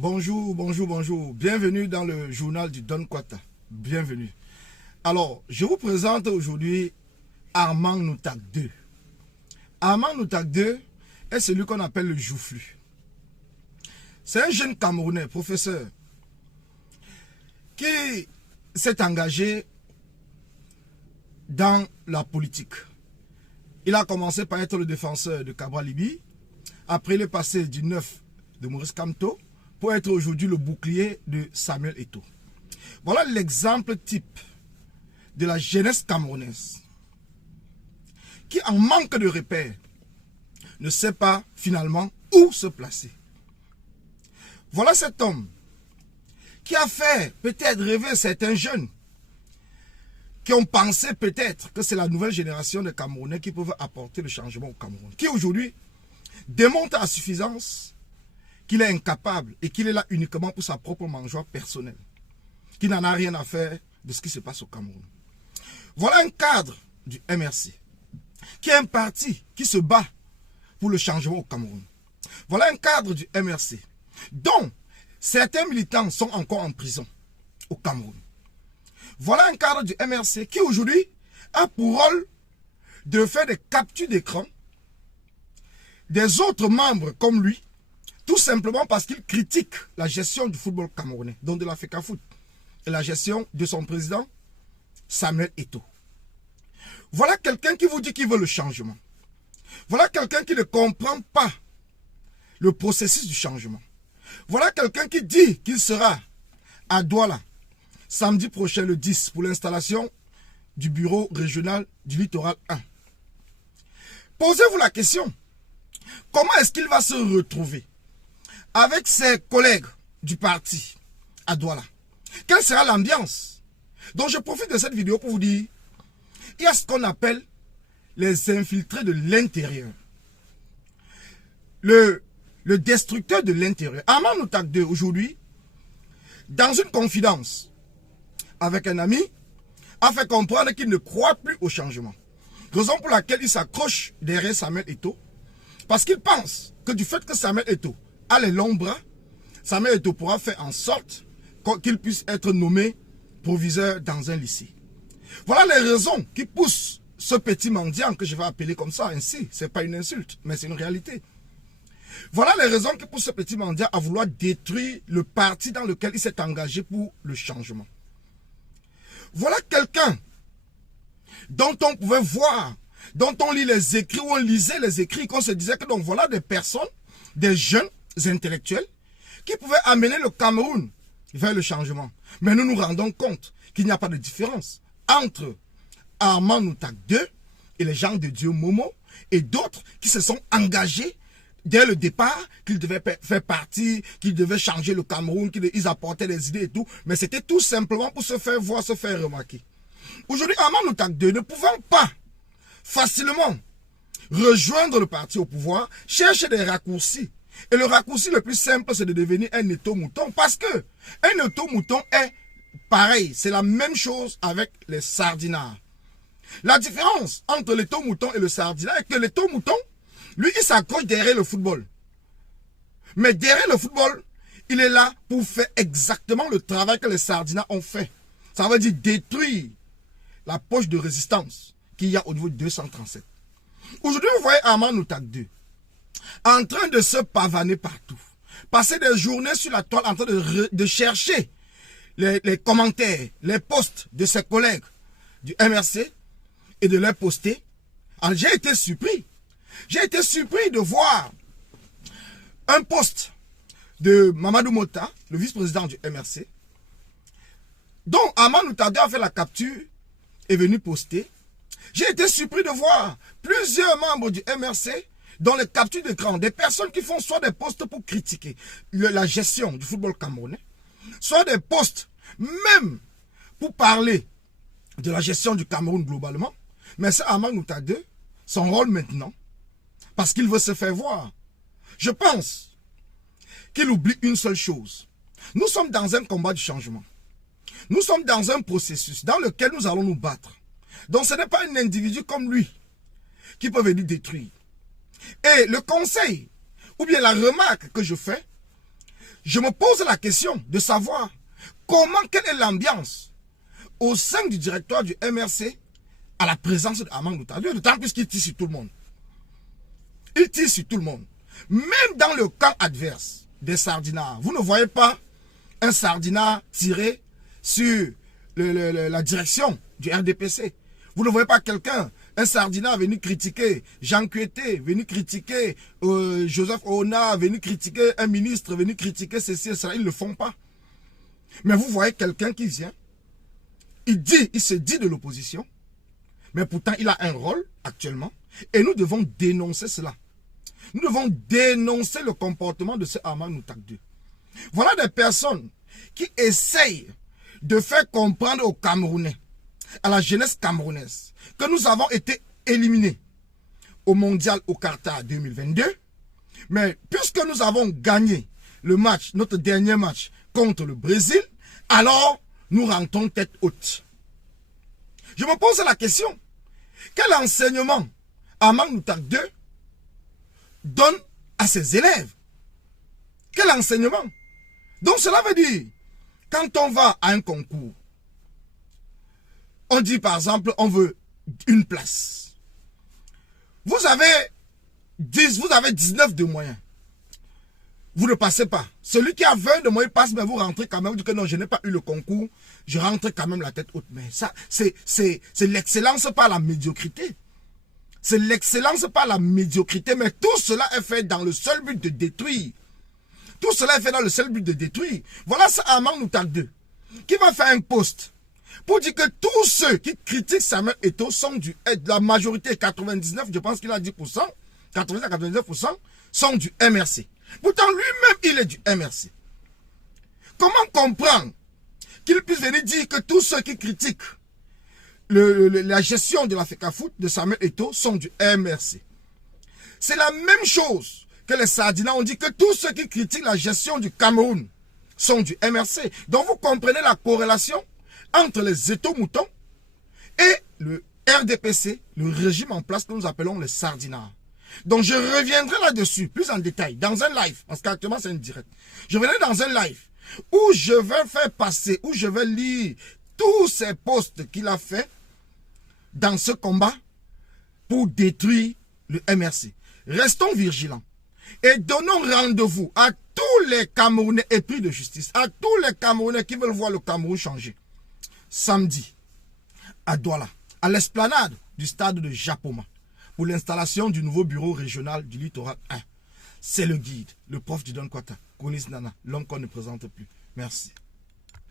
Bonjour, bonjour, bonjour. Bienvenue dans le journal du Don Kwata. Bienvenue. Alors, je vous présente aujourd'hui Armand Noutak II. Armand Noutak II est celui qu'on appelle le joufflu. C'est un jeune Camerounais, professeur, qui s'est engagé dans la politique. Il a commencé par être le défenseur de Cabral Libi. Après, il est passé du 9 de Maurice Kamto pour être aujourd'hui le bouclier de Samuel Eto'o. Voilà l'exemple type de la jeunesse camerounaise qui, en manque de repères, ne sait pas finalement où se placer. Voilà cet homme qui a fait peut-être rêver certains jeunes qui ont pensé peut-être que c'est la nouvelle génération de Camerounais qui peuvent apporter le changement au Cameroun, qui aujourd'hui démontre à suffisance qu'il est incapable et qu'il est là uniquement pour sa propre mangeoire personnelle, qui n'en a rien à faire de ce qui se passe au Cameroun. Voilà un cadre du MRC, qui est un parti qui se bat pour le changement au Cameroun. Voilà un cadre du MRC, dont certains militants sont encore en prison au Cameroun. Voilà un cadre du MRC qui aujourd'hui a pour rôle de faire des captures d'écran des autres membres comme lui, tout simplement parce qu'il critique la gestion du football camerounais, donc de la FECAFOOT, et la gestion de son président, Samuel Eto'o. Voilà quelqu'un qui vous dit qu'il veut le changement. Voilà quelqu'un qui ne comprend pas le processus du changement. Voilà quelqu'un qui dit qu'il sera à Douala, samedi prochain, le 10, pour l'installation du bureau régional du littoral 1. Posez-vous la question, comment est-ce qu'il va se retrouver avec ses collègues du parti à Douala? Quelle sera l'ambiance? Donc je profite de cette vidéo pour vous dire, il y a ce qu'on appelle les infiltrés de l'intérieur. Le destructeur de l'intérieur. Armand Noutak II aujourd'hui, dans une confidence avec un ami, a fait comprendre qu'il ne croit plus au changement. Raison pour laquelle il s'accroche derrière Samuel Eto'o, parce qu'il pense que du fait que Samuel Eto'o a les longs bras, Samuel Eto'o pourra faire en sorte qu'il puisse être nommé proviseur dans un lycée. Voilà les raisons qui poussent ce petit mendiant, que je vais appeler comme ça ainsi, ce n'est pas une insulte, mais c'est une réalité. Voilà les raisons qui poussent ce petit mendiant à vouloir détruire le parti dans lequel il s'est engagé pour le changement. Voilà quelqu'un dont on pouvait voir, dont on lit les écrits, où on lisait les écrits, qu'on se disait que donc voilà des personnes, des jeunes intellectuels, qui pouvaient amener le Cameroun vers le changement. Mais nous nous rendons compte qu'il n'y a pas de différence entre Armand Noutak II et les gens de Dieu Momo et d'autres qui se sont engagés dès le départ, qu'ils devaient faire partie, qu'ils devaient changer le Cameroun, qu'ils apportaient des idées et tout. Mais c'était tout simplement pour se faire voir, se faire remarquer. Aujourd'hui, Armand Noutak II, ne pouvant pas facilement rejoindre le parti au pouvoir, cherche des raccourcis. Et le raccourci le plus simple, c'est de devenir un étau-mouton. Parce que un étau-mouton est pareil. C'est la même chose avec les sardinards. La différence entre l'étau-mouton et le sardinard est que l'étau-mouton, lui, il s'accroche derrière le football. Mais derrière le football, il est là pour faire exactement le travail que les sardinards ont fait. Ça veut dire détruire la poche de résistance qu'il y a au niveau de 237. Aujourd'hui, vous voyez Armand Noutak II en train de se pavaner partout. Passer des journées sur la toile en train de chercher les commentaires, les posts de ses collègues du MRC et de les poster. J'ai été surpris. J'ai été surpris de voir un post de Mamadou Mota, le vice-président du MRC, dont Armand Noutak II a fait la capture, est venu poster. J'ai été surpris de voir plusieurs membres du MRC dans les captures d'écran, des personnes qui font soit des posts pour critiquer la gestion du football camerounais, soit des posts même pour parler de la gestion du Cameroun globalement. Mais c'est Armand Noutak II, son rôle maintenant, parce qu'il veut se faire voir. Je pense qu'il oublie une seule chose. Nous sommes dans un combat du changement. Nous sommes dans un processus dans lequel nous allons nous battre. Donc ce n'est pas un individu comme lui qui peut venir détruire. Et le conseil, ou bien la remarque que je fais, je me pose la question de savoir quelle est l'ambiance au sein du directoire du MRC à la présence de Aman Tardé, d'autant plus qu'il tire sur tout le monde. Il tire sur tout le monde. Même dans le camp adverse des sardinards, vous ne voyez pas un sardinard tiré sur la direction du RDPC. Vous ne voyez pas quelqu'un, un sardinard venu critiquer Jean Kueté, venu critiquer Joseph Ona, venu critiquer un ministre, venu critiquer ceci et cela. Ils ne le font pas. Mais vous voyez quelqu'un qui vient, il se dit de l'opposition, mais pourtant il a un rôle actuellement et nous devons dénoncer cela. Nous devons dénoncer le comportement de ce Aman Tardé. Voilà des personnes qui essayent de faire comprendre aux Camerounais, à la jeunesse camerounaise, que nous avons été éliminés au mondial au Qatar 2022. Mais puisque nous avons gagné le match, notre dernier match contre le Brésil, alors nous rentrons tête haute. Je me pose la question, quel enseignement Aman Tardé donne à ses élèves? Quel enseignement? Donc cela veut dire, quand on va à un concours, on dit par exemple, on veut une place. Vous avez 19 de moyens. Vous ne passez pas. Celui qui a 20 de moyens passe, mais vous rentrez quand même. Vous dites que non, je n'ai pas eu le concours, je rentre quand même la tête haute. Mais ça, c'est l'excellence par la médiocrité. C'est l'excellence par la médiocrité, mais tout cela est fait dans le seul but de détruire. Tout cela est fait dans le seul but de détruire. Voilà ça Aman Tardé, qui va faire un post pour dire que tous ceux qui critiquent Samuel Eto'o sont la majorité, 99, je pense qu'il a 10%, 80 à 99% sont du MRC. Pourtant, lui-même, il est du MRC. Comment comprendre qu'il puisse venir dire que tous ceux qui critiquent la gestion de la FECAFOOT de Samuel Eto'o sont du MRC? C'est la même chose que les sardinards ont dit que tous ceux qui critiquent la gestion du Cameroun sont du MRC. Donc vous comprenez la corrélation entre les Eto'o-moutons et le RDPC, le régime en place que nous appelons les sardinards. Donc je reviendrai là-dessus plus en détail dans un live, parce qu'actuellement c'est une direct. Je reviendrai dans un live où je vais faire passer, où je vais lire tous ces posts qu'il a fait dans ce combat pour détruire le MRC. Restons vigilants et donnons rendez-vous à tous les Camerounais épris de justice, à tous les Camerounais qui veulent voir le Cameroun changer. Samedi, à Douala, à l'esplanade du stade de Japoma, pour l'installation du nouveau bureau régional du littoral 1. C'est le guide, le prof du Don Kwata, Konis Nana, l'homme qu'on ne présente plus. Merci.